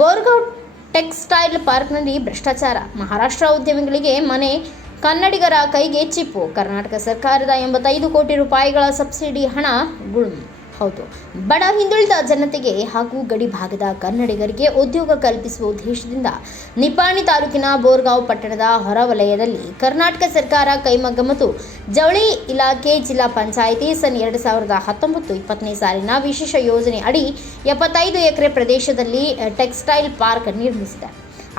ಬೋರ್ಗಾಂವ್ textile ಪಾರ್ಕ್ನಲ್ಲಿ ಭ್ರಷ್ಟಾಚಾರ, ಮಹಾರಾಷ್ಟ್ರ ಉದ್ಯಮಿಗಳಿಗೆ ಮನೆ, ಕನ್ನಡಿಗರ ಕೈಗೆ ಚಿಪ್ಪು. ಕರ್ನಾಟಕ ಸರ್ಕಾರದ 85 ಕೋಟಿ ರೂಪಾಯಿಗಳ ಸಬ್ಸಿಡಿ ಹಣ ಗುಳುಂ. ಹೌದು, ಬಡ ಹಿಂದುಳಿದ ಜನತೆಗೆ ಹಾಗೂ ಗಡಿ ಭಾಗದ ಕನ್ನಡಿಗರಿಗೆ ಉದ್ಯೋಗ ಕಲ್ಪಿಸುವ ಉದ್ದೇಶದಿಂದ ನಿಪ್ಪಾಣಿ ತಾಲೂಕಿನ ಬೋರ್ಗಾಂವ್ ಪಟ್ಟಣದ ಹೊರವಲಯದಲ್ಲಿ ಕರ್ನಾಟಕ ಸರ್ಕಾರ ಕೈಮಗ್ಗ ಮತ್ತು ಜವಳಿ ಇಲಾಖೆ ಜಿಲ್ಲಾ ಪಂಚಾಯಿತಿ ಸನ್ 2019-20 ಸಾಲಿನ ವಿಶೇಷ ಯೋಜನೆ ಅಡಿ 75 ಎಕರೆ ಪ್ರದೇಶದಲ್ಲಿ ಟೆಕ್ಸ್ಟೈಲ್ ಪಾರ್ಕ್ ನಿರ್ಮಿಸಿದೆ.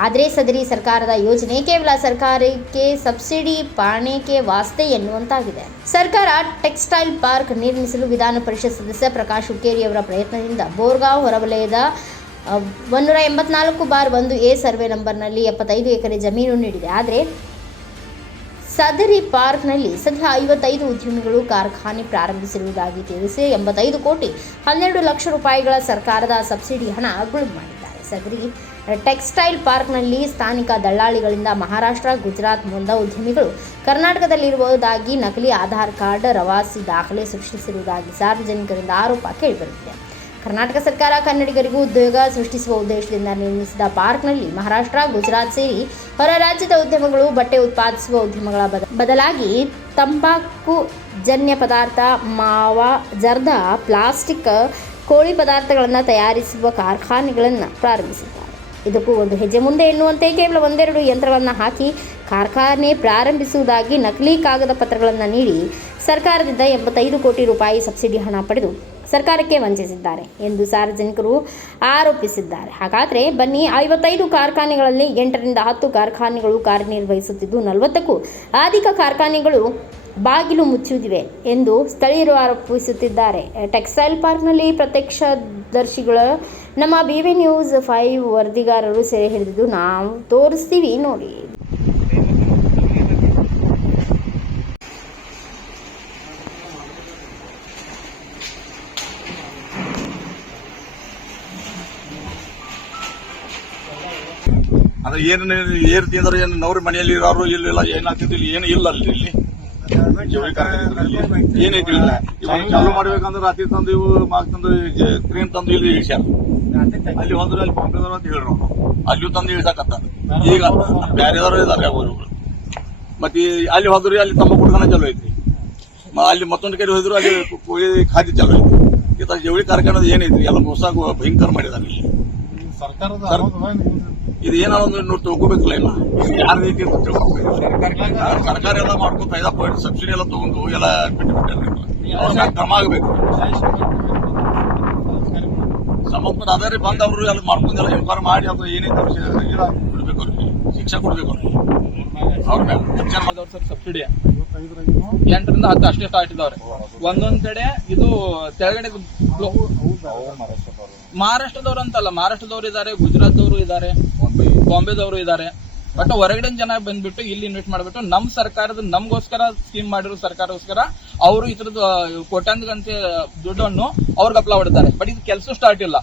ಆದರೆ ಸದರಿ ಸರ್ಕಾರದ ಯೋಜನೆ ಕೇವಲ ಸರ್ಕಾರಕ್ಕೆ ಸಬ್ಸಿಡಿ ಪಾಣೆಗೆ ವಾಸ್ತೆ ಎನ್ನುವಂತಾಗಿದೆ. ಸರ್ಕಾರ ಟೆಕ್ಸ್ಟೈಲ್ ಪಾರ್ಕ್ ನಿರ್ಮಿಸಲು ವಿಧಾನ ಪರಿಷತ್ ಸದಸ್ಯ ಪ್ರಕಾಶ್ ಹುಕ್ಕೇರಿ ಅವರ ಪ್ರಯತ್ನದಿಂದ ಬೋರ್ಗಾಂವ್ ಹೊರವಲಯದ 184/1A ಸರ್ವೆ ನಂಬರ್ನಲ್ಲಿ 75 ಎಕರೆ ಜಮೀನು ನೀಡಿದೆ. ಆದರೆ ಸದರಿ ಪಾರ್ಕ್ನಲ್ಲಿ ಸದ್ಯ 55 ಉದ್ಯಮಿಗಳು ಕಾರ್ಖಾನೆ ಪ್ರಾರಂಭಿಸಿರುವುದಾಗಿ ತಿಳಿಸಿ 85 ಕೋಟಿ 12 ಲಕ್ಷ ರೂಪಾಯಿಗಳ ಸರ್ಕಾರದ ಸಬ್ಸಿಡಿ ಹಣ ಗುಳುಂ ಮಾಡಿದ್ದಾರೆ. ಸದರಿ ಟೆಕ್ಸ್ಟೈಲ್ ಪಾರ್ಕ್ನಲ್ಲಿ ಸ್ಥಾನಿಕ ದಳ್ಳಾಳಿಗಳಿಂದ ಮಹಾರಾಷ್ಟ್ರ, ಗುಜರಾತ್ ಮುಂದ ಉದ್ಯಮಿಗಳು ಕರ್ನಾಟಕದಲ್ಲಿರುವುದಾಗಿ ನಕಲಿ ಆಧಾರ್ ಕಾರ್ಡ್, ರವಾಸಿ ದಾಖಲೆ ಸೃಷ್ಟಿಸಿರುವುದಾಗಿ ಸಾರ್ವಜನಿಕರಿಂದ ಆರೋಪ ಕೇಳಿಬರುತ್ತಿದೆ. ಕರ್ನಾಟಕ ಸರ್ಕಾರ ಕನ್ನಡಿಗರಿಗೂ ಉದ್ಯೋಗ ಸೃಷ್ಟಿಸುವ ಉದ್ದೇಶದಿಂದ ನಿರ್ಮಿಸಿದ ಪಾರ್ಕ್ನಲ್ಲಿ ಮಹಾರಾಷ್ಟ್ರ, ಗುಜರಾತ್ ಸೇರಿ ಹೊರ ರಾಜ್ಯದ ಉದ್ಯಮಗಳು ಬಟ್ಟೆ ಉತ್ಪಾದಿಸುವ ಉದ್ಯಮಗಳ ಬದಲಾಗಿ ತಂಬಾಕು ಜನ್ಯ ಪದಾರ್ಥ, ಮಾವ, ಜರ್ದಾ, ಪ್ಲಾಸ್ಟಿಕ್, ಕೋಳಿ ಪದಾರ್ಥಗಳನ್ನು ತಯಾರಿಸುವ ಕಾರ್ಖಾನೆಗಳನ್ನು ಪ್ರಾರಂಭಿಸಿದ್ದಾರೆ. ಇದಕ್ಕೂ ಒಂದು ಹೆಜ್ಜೆ ಮುಂದೆ ಎನ್ನುವಂತೆ ಕೇವಲ 1-2 ಯಂತ್ರಗಳನ್ನು ಹಾಕಿ ಕಾರ್ಖಾನೆ ಪ್ರಾರಂಭಿಸುವುದಾಗಿ ನಕಲಿ ಕಾಗದ ಪತ್ರಗಳನ್ನು ನೀಡಿ ಸರ್ಕಾರದಿಂದ 85 ಕೋಟಿ ರೂಪಾಯಿ ಸಬ್ಸಿಡಿ ಹಣ ಪಡೆದು ಸರ್ಕಾರಕ್ಕೆ ವಂಚಿಸಿದ್ದಾರೆ ಎಂದು ಸಾರ್ವಜನಿಕರು ಆರೋಪಿಸಿದ್ದಾರೆ. ಹಾಗಾದರೆ ಬನ್ನಿ, 55 ಕಾರ್ಖಾನೆಗಳಲ್ಲಿ 8ರಿಂದ 10 ಕಾರ್ಖಾನೆಗಳು ಕಾರ್ಯನಿರ್ವಹಿಸುತ್ತಿದ್ದು 40ಕ್ಕೂ ಅಧಿಕ ಕಾರ್ಖಾನೆಗಳು ಬಾಗಿಲು ಮುಚ್ಚುತ್ತಿವೆ ಎಂದು ಸ್ಥಳೀಯರು ಆರೋಪಿಸುತ್ತಿದ್ದಾರೆ. ಟೆಕ್ಸ್ಟೈಲ್ ಪಾರ್ಕ್ನಲ್ಲಿ ಪ್ರತ್ಯಕ್ಷದರ್ಶಿಗಳು ನಮ್ಮ BV News 5 ವರದಿಗಾರರು ಸೆರೆ ಹಿಡಿದಿದ್ದು ನಾವು ತೋರಿಸ್ತೀವಿ ನೋಡಿ. ಅಂದ್ರೆ ಏನು ತಿಂದ್ರೆ ಏನು ನವ್ರ ಮನೆಯಲ್ಲಿ ಇರೋರು ಇಲ್ಲಿಲ್ಲ, ಏನಾಗ್ತಿದ್ದಿಲ್ಲ, ಏನು ಇಲ್ಲ ಅಲ್ಲಿ ಇಲ್ಲಿ ಏನೈತಿ ಇಲ್ಲ. ಇವಾಗ ಚಾಲು ಮಾಡ್ಬೇಕಂದ್ರೆ ರಾತ್ರಿ ತಂದು ಇವು ತಂದು ಕ್ರೀಮ್ ತಂದು ಇಲ್ಲಿ ಇಳಿಸ್ಯಾರ. ಅಲ್ಲಿ ಹೋದ್ರೆ ಅಲ್ಲಿ ಬಾಂಬೆದವ್ರು ಅಂತ ಹೇಳ್ರು, ಅಲ್ಲಿಯೂ ತಂದು ಇಳಿಸಾಕತ್ತ. ಈಗ ಬ್ಯಾರೆದವ್ರು ಇದಾರೆ ಅವರು. ಮತ್ತೆ ಅಲ್ಲಿ ಹೋದ್ರಿ ಅಲ್ಲಿ ತಮ್ಮ ಕುಡ್ಕನ ಚಾಲು ಐತಿ. ಅಲ್ಲಿ ಮತ್ತೊಂದು ಕಡೆ ಹೋದ್ರು ಅಲ್ಲಿ ಕೋಳಿ ಖಾದ್ಯ ಚಾಲು ಐತಿ. ಈ ತರ ಜವಳಿ ಕಾರ್ಖಾನೆ ಏನೈತಿ ಎಲ್ಲ ಮೋಸ ಭಯಂಕರ ಮಾಡಿದಾರೆ ಇಲ್ಲಿ ಇದು ಏನಾದ್ರು ನೋಡಿ ತಿಳ್ಕೋಬೇಕಲ್ಲ. ಇಲ್ಲ ಯಾರ ರೀತಿ ಸರ್ಕಾರ ಎಲ್ಲ ಮಾಡ್ಕೊಂಡು 5 ಸಬ್ಸಿಡಿ ಎಲ್ಲ ತಗೊಂಡು ಎಲ್ಲ ಬಿಟ್ಟು ಬಿಟ್ಟಾರೆ. ಕ್ರಮ ಆಗಬೇಕು. ಸಂಬಂಧಪಟ್ಟ ಅದೇ ಬಂದು ಅವರು ಎಲ್ಲ ಮಾಡ್ಕೊಂಡೆಲ್ಲ ವ್ಯವಹಾರ ಮಾಡಿ ಅದು ಏನೇನು ಬಿಡ್ಬೇಕು, ಅವ್ರಿಗೆ ಶಿಕ್ಷೆ ಕೊಡ್ಬೇಕು. ಅವ್ರ ಮೇಲೆ ಸಬ್ಸಿಡಿ 8ರಿಂದ 10 ಅಷ್ಟೇ ಸ್ಟಾರ್ಟ್ ಇದಾವ್ರೆ. ಒಂದೊಂದ್ ಕಡೆ ಇದು ತೆಳಗಡೆ ಮಹಾರಾಷ್ಟ್ರದವ್ರು ಅಂತಲ್ಲ, ಮಹಾರಾಷ್ಟ್ರದವ್ರು ಇದಾರೆ, ಗುಜರಾತ್ದವರು ಇದಾರೆ, ಬಾಂಬೆದವರು ಇದಾರೆ. ಬಟ್ ಹೊರಗಡೆ ಜನ ಬಂದ್ಬಿಟ್ಟು ಇಲ್ಲಿ ಇನ್ವೆಸ್ಟ್ ಮಾಡ್ಬಿಟ್ಟು ನಮ್ಮ ಸರ್ಕಾರದ ನಮ್ಗೋಸ್ಕರ ಸ್ಕೀಮ್ ಮಾಡಿರೋ ಸರ್ಕಾರಗೋಸ್ಕರ ಅವರು ಈ ತರದ ಕೋಟ್ಯಾಂತರ ದುಡ್ಡನ್ನು ಅವ್ರಿಗೆ ಅಪ್ಲೈ ಮಾಡಿದ್ದಾರೆ. ಬಟ್ ಇದು ಕೆಲಸ ಸ್ಟಾರ್ಟ್ ಇಲ್ಲ.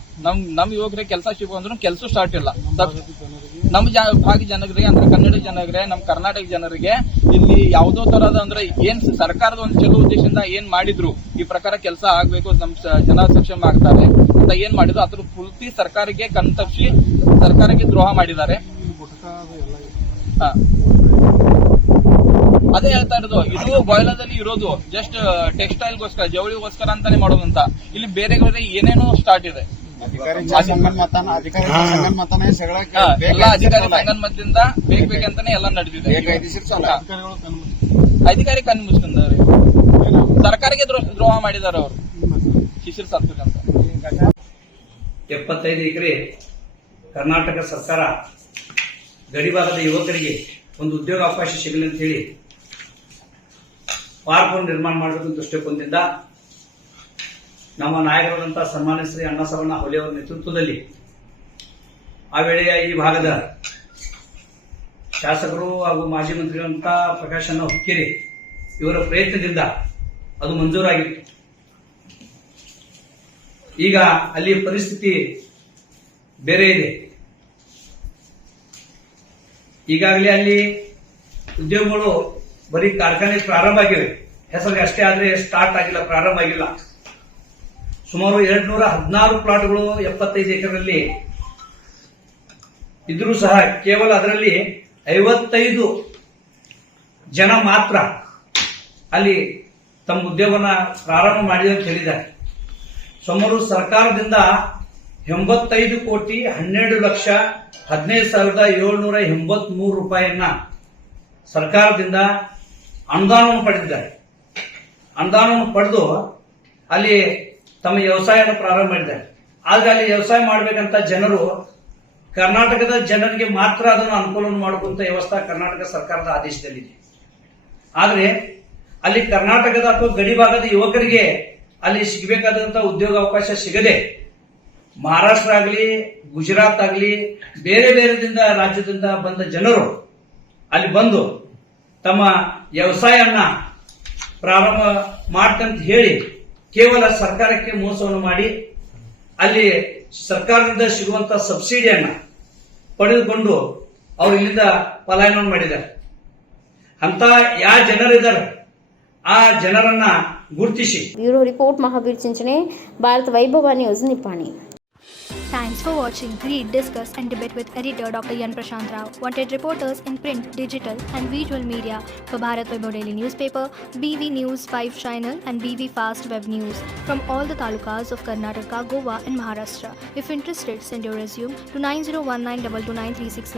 ನಮ್ ಯುವಕರಿಗೆ ಕೆಲಸ ಸಿಗುವಂದ್ರೂ ಕೆಲಸ ಸ್ಟಾರ್ಟ್ ಇಲ್ಲ. ನಮ್ಮ ಭಾಗಿ ಜನರಿಗೆ ಅಂದ್ರೆ ಕನ್ನಡ ಜನರಿಗೆ, ನಮ್ಮ ಕರ್ನಾಟಕ ಜನರಿಗೆ ಇಲ್ಲಿ ಯಾವುದೋ ತರಹದ ಅಂದ್ರೆ ಏನ್ ಸರ್ಕಾರದ ಒಂದು ಚಲೋ ಉದ್ದೇಶದಿಂದ ಏನ್ ಮಾಡಿದ್ರು ಈ ಪ್ರಕಾರ ಕೆಲಸ ಆಗ್ಬೇಕು, ನಮ್ ಜನ ಸಕ್ಷಮ ಆಗ್ತಾರೆ ಅಂತ ಏನ್ ಮಾಡಿದ್ರು ಅದ್ರ ಪೂರ್ತಿ ಸರ್ಕಾರಕ್ಕೆ ಕಣ್ ತಪ್ಪಿಸಿ ಸರ್ಕಾರಕ್ಕೆ ದ್ರೋಹ ಮಾಡಿದ್ದಾರೆ. ಅದೇ ಹೇಳ್ತಾ ಇರೋದು, ಇದು ಬಾಯ್ಲದಲ್ಲಿ ಇರೋದು ಜಸ್ಟ್ ಟೆಕ್ಸ್ಟೈಲ್ಗೋಸ್ಕರ, ಜವಳಿಗೋಸ್ಕರ ಅಂತಾನೆ ಮಾಡೋದಂತ. ಇಲ್ಲಿ ಬೇರೆ ಬೇರೆ ಏನೇನೋ ಸ್ಟಾರ್ಟ್ ಇದೆ. ಎಲ್ಲ ಅಧಿಕಾರಿ ಸಂಗನ್ಮತದಿಂದ ಬೇಕಂತಾನೆ ಎಲ್ಲ ನಡೆದಿದೆ. ಅಧಿಕಾರಿ ಕಣ್ಣು ಮುಚ್ಕೊಂಡವ್ರೆ, ಸರ್ಕಾರಕ್ಕೆ ದ್ರೋಹ ಮಾಡಿದ್ದಾರೆ ಅವರು. ಶಿಶಿರ್ ಸತ್ತೂರ್ ಅಂತ 75 ಎಕರೆ ಕರ್ನಾಟಕ ಸರ್ಕಾರ ಗಡಿಭಾಗದ ಯುವಕರಿಗೆ ಒಂದು ಉದ್ಯೋಗಾವಕಾಶ ಸಿಗಲಿ ಅಂತ ಹೇಳಿ ಪಾರ್ಕ್ ನಿರ್ಮಾಣ ಮಾಡಬೇಕು ದೃಷ್ಟಿಕೋನದಿಂದ ನಮ್ಮ ನಾಯಕರಾದಂತಹ ಸನ್ಮಾನ್ಯ ಶ್ರೀ ಅಣ್ಣಾಸಾಬಣ್ಣ ಹೊಲೆ ಅವರ ನೇತೃತ್ವದಲ್ಲಿ ಆ ವೇಳೆಯ ಈ ಭಾಗದ ಶಾಸಕರು ಹಾಗೂ ಮಾಜಿ ಮಂತ್ರಿಗಳಂತ ಪ್ರಕಾಶ್ ಅಣ್ಣ ಹುಕ್ಕೇರಿ ಇವರ ಪ್ರಯತ್ನದಿಂದ ಅದು ಮಂಜೂರಾಗಿತ್ತು. ಈಗ ಅಲ್ಲಿ ಪರಿಸ್ಥಿತಿ ಬೇರೆ ಇದೆ. ಈಗಾಗಲೇ ಅಲ್ಲಿ ಉದ್ಯೋಗಗಳು ಬರೀ ಕಾರ್ಖಾನೆ ಪ್ರಾರಂಭ ಆಗಿವೆ, ಹೆಸರಿಗೆ ಅಷ್ಟೇ, ಆದ್ರೆ ಸ್ಟಾರ್ಟ್ ಆಗಿಲ್ಲ, ಪ್ರಾರಂಭ ಆಗಿಲ್ಲ. ಸುಮಾರು 216 ಪ್ಲಾಟ್ಗಳು 75 ಎಕರೆಯಲ್ಲಿ ಇದ್ರೂ ಸಹ ಕೇವಲ ಅದರಲ್ಲಿ 55 ಜನ ಮಾತ್ರ ಅಲ್ಲಿ ತಮ್ಮ ಉದ್ಯೋಗವನ್ನ ಪ್ರಾರಂಭ ಮಾಡಿದೆ ಅಂತ ಹೇಳಿದ್ದಾರೆ. ಸುಮಾರು ಸರ್ಕಾರದಿಂದ 85,12,15,783 ರೂಪಾಯಿಯನ್ನ ಸರ್ಕಾರದಿಂದ ಅನುದಾನವನ್ನು ಪಡೆದಿದ್ದಾರೆ. ಅನುದಾನವನ್ನು ಪಡೆದು ಅಲ್ಲಿ ತಮ್ಮ ವ್ಯವಸಾಯವನ್ನು ಪ್ರಾರಂಭ ಮಾಡಿದ್ದಾರೆ. ಆದ್ರೆ ಅಲ್ಲಿ ವ್ಯವಸಾಯ ಮಾಡಬೇಕಂತ ಜನರು ಕರ್ನಾಟಕದ ಜನರಿಗೆ ಮಾತ್ರ ಅದನ್ನು ಅನುಕೂಲವನ್ನು ಮಾಡುವಂತ ವ್ಯವಸ್ಥೆ ಕರ್ನಾಟಕ ಸರ್ಕಾರದ ಆದೇಶದಲ್ಲಿದೆ. ಆದ್ರೆ ಅಲ್ಲಿ ಕರ್ನಾಟಕದ ಅಥವಾ ಗಡಿ ಭಾಗದ ಯುವಕರಿಗೆ ಅಲ್ಲಿ ಸಿಗಬೇಕಾದಂತ ಉದ್ಯೋಗ ಅವಕಾಶ ಸಿಗದೆ ಮಹಾರಾಷ್ಟ್ರ ಆಗಲಿ, ಗುಜರಾತ್ ಆಗಲಿ, ಬೇರೆ ಬೇರೆದಿಂದ ರಾಜ್ಯದಿಂದ ಬಂದ ಜನರು ಅಲ್ಲಿ ಬಂದು ತಮ್ಮ ವ್ಯವಸಾಯವನ್ನ ಪ್ರಾರಂಭ ಮಾಡ್ತಂತ ಹೇಳಿ ಕೇವಲ ಸರ್ಕಾರಕ್ಕೆ ಮೋಸವನ್ನು ಮಾಡಿ ಅಲ್ಲಿ ಸರ್ಕಾರದಿಂದ ಸಿಗುವಂತ ಸಬ್ಸಿಡಿಯನ್ನ ಪಡೆದುಕೊಂಡು ಅವರು ಇಲ್ಲಿಂದ ಪಲಾಯನ ಮಾಡಿದ್ದಾರೆ. ಅಂತ ಯಾವ ಜನರಿದ್ದಾರೆ ಆ ಜನರನ್ನ ಗುರುತಿಸಿ. ಬ್ಯೂರೋ ರಿಪೋರ್ಟ್ ಮಹಾವೀರ್ ಚಿಂಚನೆ, ಭಾರತ್ ವೈಭವ news, Nippani. Thanks for watching. Read, discuss and debate with editor Dr. Yan Prashant Rao. Wanted reporters in print, digital and visual media for Bharat Vaibhav Daily Newspaper, BV News 5 Channel and BV Fast Web News from all the talukas of Karnataka, Goa and Maharashtra. If interested, send your resume to 9019229369.